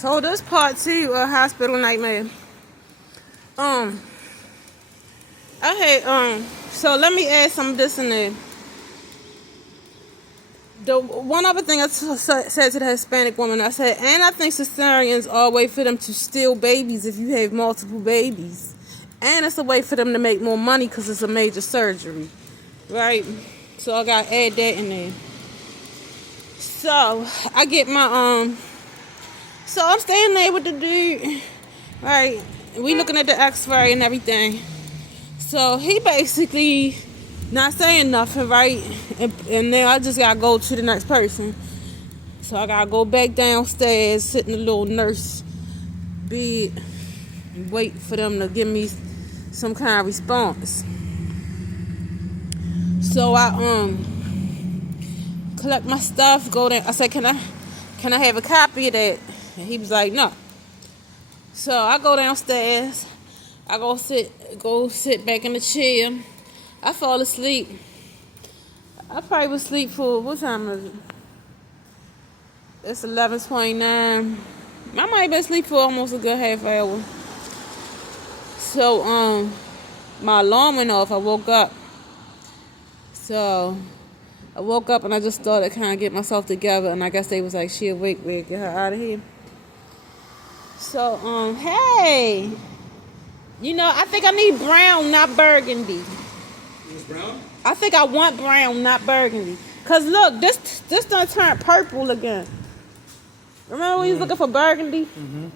So this part 2 of hospital nightmare. I had so let me add some of this in there. The one other thing I said to the Hispanic woman, I said, and I think cesareans are a way for them to steal babies if you have multiple babies. And it's a way for them to make more money because it's a major surgery. Right? So I got to add that in there. So I get my, so I'm standing there with the dude. Right? We looking at the x-ray and everything. So he basically not saying nothing, right? And then I just gotta go to the next person. So I gotta go back downstairs, sit in the little nurse bed, and wait for them to give me some kind of response. So I collect my stuff, go there. I said, can I have a copy of that? And he was like, no. So I go downstairs. I go sit back in the chair. I fall asleep. I probably was asleep for, what time is it? It's 11:29. I might have been asleep for almost a good half hour. So, my alarm went off. I woke up. So, I woke up and I just started kind of get myself together. And I guess they was like, she awake, we'll get her out of here. So, hey. You know, I think I need brown, not burgundy. It's brown? I think I want brown, not burgundy. Cause look, this done turned purple again. Remember when you was looking for burgundy? Mm-hmm.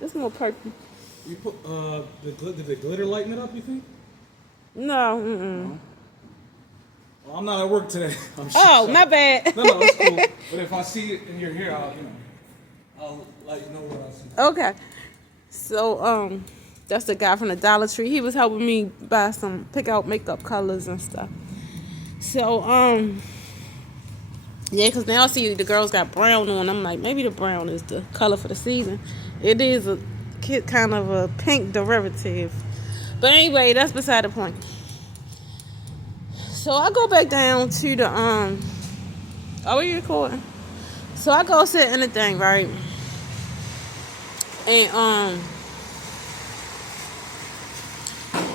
This more purple. You put did the glitter lighten it up, you think? No, No. Well, I'm not at work today. Oh, my bad. No, it's cool. But if I see it in your hair, I'll let you know what I see. Okay. So, that's the guy from the Dollar Tree. He was helping me pick out makeup colors and stuff. So, yeah, because now I see the girls got brown on. I'm like, maybe the brown is the color for the season. It is kind of a pink derivative. But anyway, that's beside the point. So I go back down to the, are we recording? So I go sit in the thing, right? And,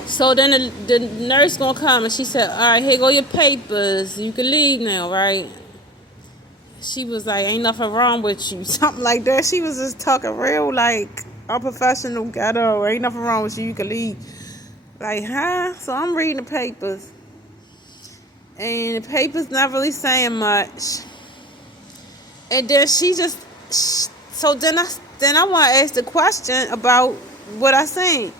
so then the nurse gonna come and she said, all right, here go your papers. You can leave now, right? She was like, ain't nothing wrong with you. Something like that. She was just talking real like unprofessional ghetto. Ain't nothing wrong with you. You can leave. Like, huh? So I'm reading the papers. And the papers not really saying much. And then so then I want to ask the question about what I seen.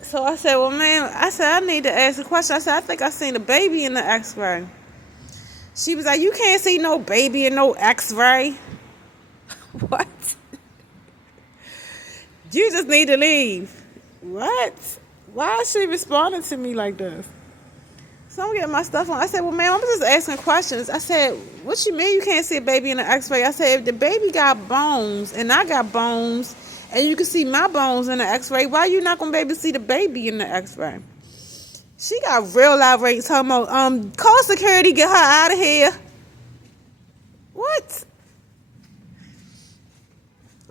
So I said, well, man, I need to ask a question. I said, I think I seen a baby in the x-ray. She was like, you can't see no baby in no x-ray. What? You just need to leave. What? Why is she responding to me like this? So I'm getting my stuff on. I said, well, man, I'm just asking questions. I said, what you mean you can't see a baby in the x-ray? I said, if the baby got bones and I got bones, and you can see my bones in the x-ray, why you not going to be able to see the baby in the x-ray? She got real irate talking about, call security, get her out of here. What?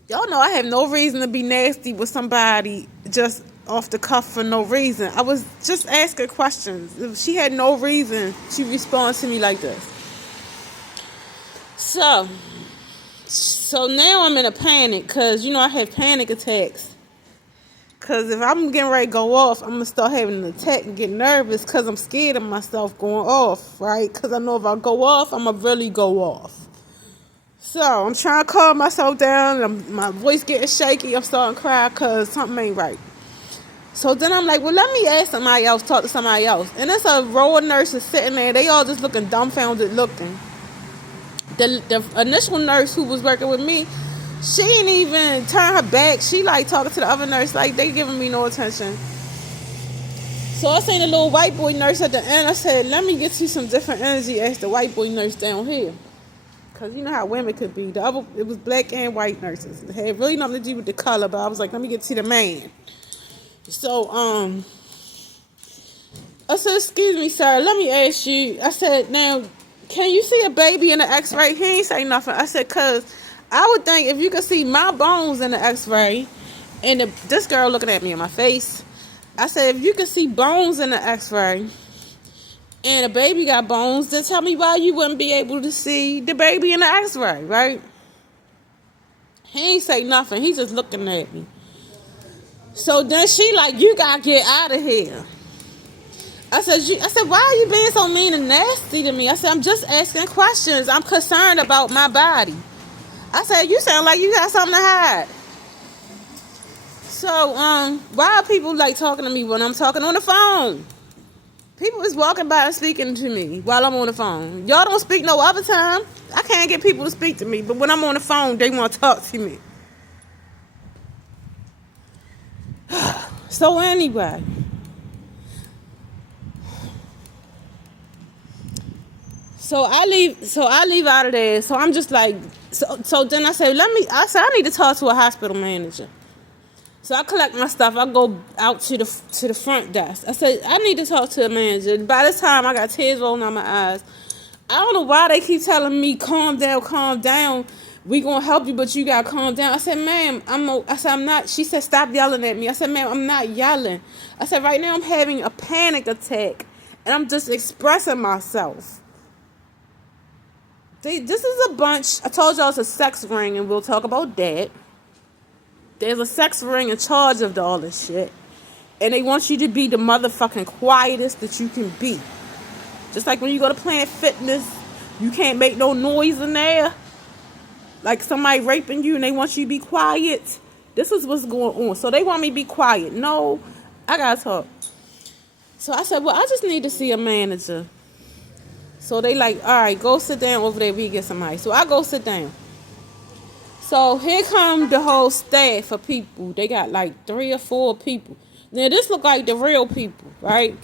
Y'all know I have no reason to be nasty with somebody just off the cuff for no reason. I was just asking questions. If she had no reason, she responds to me like this. So now I'm in a panic because, I have panic attacks. Because if I'm getting ready to go off, I'm going to start having an attack and get nervous because I'm scared of myself going off, right? Because I know if I go off, I'm going to really go off. So I'm trying to calm myself down. My voice getting shaky. I'm starting to cry because something ain't right. So then I'm like, well, let me ask somebody else, talk to somebody else. And there's a row of nurses sitting there. They all just looking dumbfounded looking. The initial nurse who was working with me, she didn't even turn her back. She like talking to the other nurse like they giving me no attention. So I seen a little white boy nurse at the end. I said, let me get you some different energy. Ask the white boy nurse down here. Because you know how women could be. It was black and white nurses. It had really nothing to do with the color, but I was like, let me get to the man. So, I said, excuse me, sir, let me ask you. I said, now, can you see a baby in the x-ray? He ain't say nothing. I said, because I would think if you could see my bones in the x-ray, and this girl looking at me in my face, I said, if you could see bones in the x-ray, and a baby got bones, then tell me why you wouldn't be able to see the baby in the x-ray, right? He ain't say nothing. He just looking at me. So then she like, you gotta get out of here. I said, why are you being so mean and nasty to me? I said, I'm just asking questions. I'm concerned about my body. I said, you sound like you got something to hide. So, why are people like talking to me when I'm talking on the phone? People is walking by and speaking to me while I'm on the phone. Y'all don't speak no other time. I can't get people to speak to me, but when I'm on the phone, they want to talk to me. So anyway, I leave out of there. So I'm just like, so then I say, I need to talk to a hospital manager. So I collect my stuff. I go out to the front desk. I said, I need to talk to a manager. By this time, I got tears rolling down my eyes. I don't know why they keep telling me, calm down, calm down. We gonna help you, but you gotta calm down. I said, ma'am, I'm not. She said, stop yelling at me. I said, ma'am, I'm not yelling. I said, right now I'm having a panic attack, and I'm just expressing myself. This is a bunch. I told y'all it's a sex ring, and we'll talk about that. There's a sex ring in charge of all this shit. And they want you to be the motherfucking quietest that you can be. Just like when you go to Planet Fitness, you can't make no noise in there. Like somebody raping you and they want you to be quiet. This is what's going on. So they want me to be quiet. No, I gotta talk. So I said, well, I just need to see a manager. So they like, all right, go sit down over there. We get somebody. So I go sit down. So here come the whole staff of people. They got like 3 or 4 people. Now this look like the real people, right?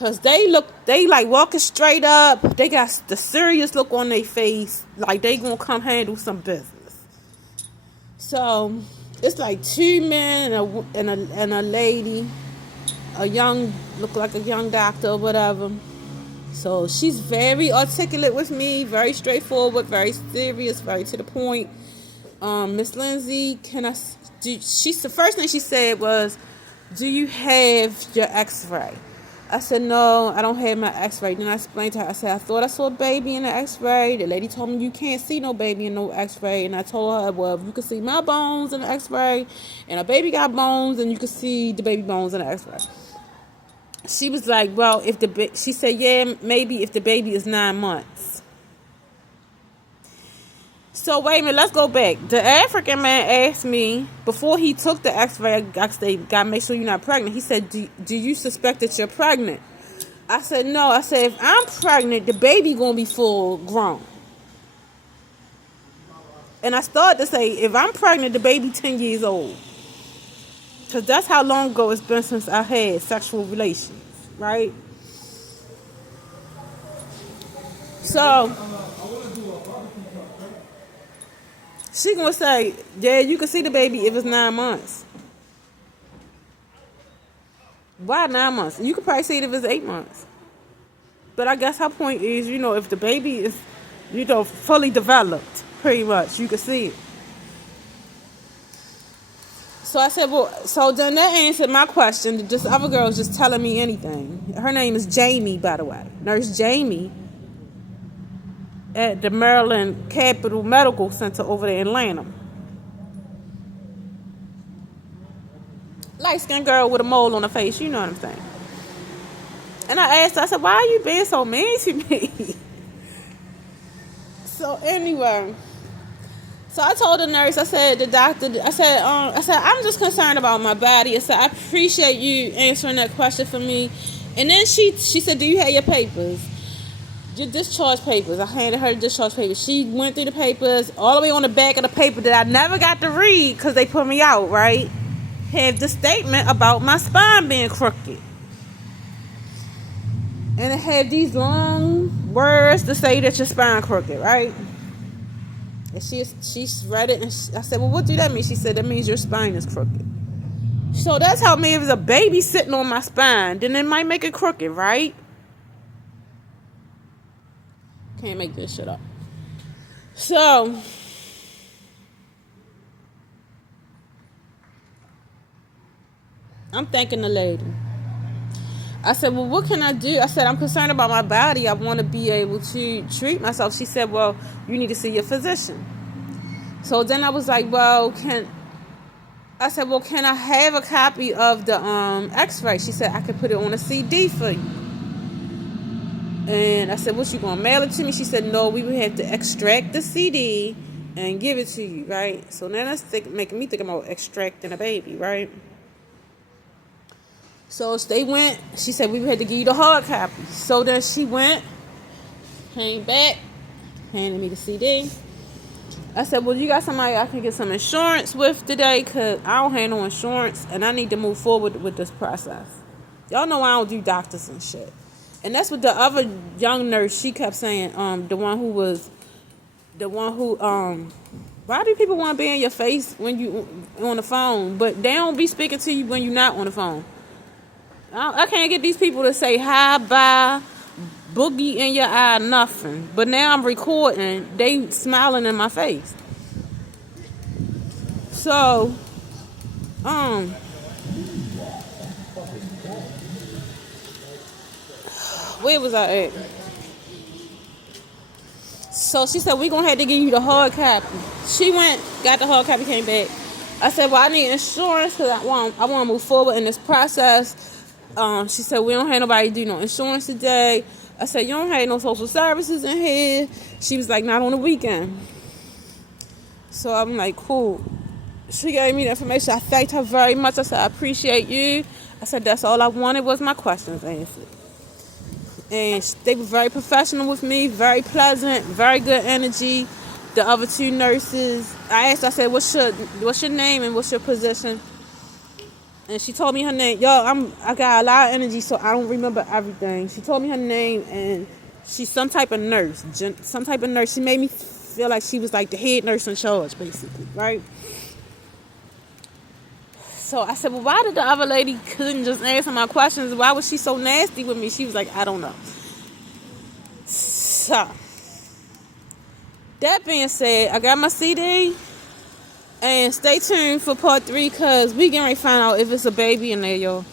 Cause they like walking straight up. They got the serious look on their face, like they gonna come handle some business. So it's like 2 men and a lady, look like a young doctor or whatever. So she's very articulate with me, very straightforward, very serious, very to the point. Miss Lindsay, the first thing she said was, do you have your x-ray? I said, no, I don't have my x-ray. Then I explained to her, I said, I thought I saw a baby in the x-ray. The lady told me you can't see no baby in no x-ray. And I told her, well, if you can see my bones in the x-ray, and a baby got bones, and you can see the baby bones in the x-ray. She was like, well, she said, yeah, maybe if the baby is 9 months. So wait a minute, let's go back. The African man asked me, before he took the x-ray, they got to make sure you're not pregnant. He said, do you suspect that you're pregnant? I said, no. I said, if I'm pregnant, the baby going to be full grown. And I started to say, if I'm pregnant, the baby 10 years old. Because that's how long ago it's been since I had sexual relations, right? So she gonna say, yeah, you can see the baby if it's 9 months. Why 9 months? You could probably see it if it's 8 months. But I guess her point is, if the baby is, fully developed, pretty much, you can see it. So I said, well, so then that answered my question. This other girl was just telling me anything. Her name is Jamie, by the way. Nurse Jamie at the Maryland Capital Medical Center over there in Atlanta. Light-skinned girl with a mole on her face, you know what I'm saying. And I asked her, I said, why are you being so mean to me? So anyway, so I told the nurse, I said, the doctor, I said, I'm just concerned about my body. I said, I appreciate you answering that question for me. And then she said, do you have your papers? Your discharge papers. I handed her the discharge papers. She went through the papers, all the way on the back of the paper that I never got to read because they put me out, right? Had the statement about my spine being crooked. And it had these long words to say that your spine crooked, right? And she read it, and I said, well, what do that mean? She said, that means your spine is crooked. So that's how me, if it's a baby sitting on my spine, then it might make it crooked, right? Can't make this shit up. So I'm thanking the lady. I said, well, what can I do? I said, I'm concerned about my body. I want to be able to treat myself. She said, well, you need to see your physician. So then I was like, well, can I have a copy of the x-ray? She said, I could put it on a CD for you. And I said, what, you gonna mail it to me? She said, no, we would have to extract the CD and give it to you, right? So now that's making me think about extracting a baby, right? So they went. She said, we had to give you the hard copy. So then she went, came back, handed me the CD. I said, well, you got somebody I can get some insurance with today? Because I don't have no insurance, and I need to move forward with this process. Y'all know I don't do doctors and shit. And that's what the other young nurse, she kept saying, why do people want to be in your face when you on the phone, but they don't be speaking to you when you're not on the phone? I can't get these people to say hi, bye, boogie in your eye, nothing. But now I'm recording, they smiling in my face. So, where was I at? So she said, we gonna have to give you the hard copy. She went, got the hard copy, came back. I said, well, I need insurance because I want to move forward in this process. She said, we don't have nobody do no insurance today. I said, you don't have no social services in here? She was like, not on the weekend. So I'm like, cool. She gave me the information. I thanked her very much. I said, I appreciate you. I said, that's all I wanted was my questions answered. And they were very professional with me, very pleasant, very good energy. The other two nurses, I asked, I said, what's your name and what's your position? And she told me her name. I got a lot of energy, so I don't remember everything. She told me her name, and she's some type of nurse. She made me feel like she was like the head nurse in charge, basically, right? So I said, well, why did the other lady couldn't just answer my questions? Why was she so nasty with me? She was like, I don't know. So, that being said, I got my CD. And stay tuned for part 3 because we getting ready to find out if it's a baby in there, y'all.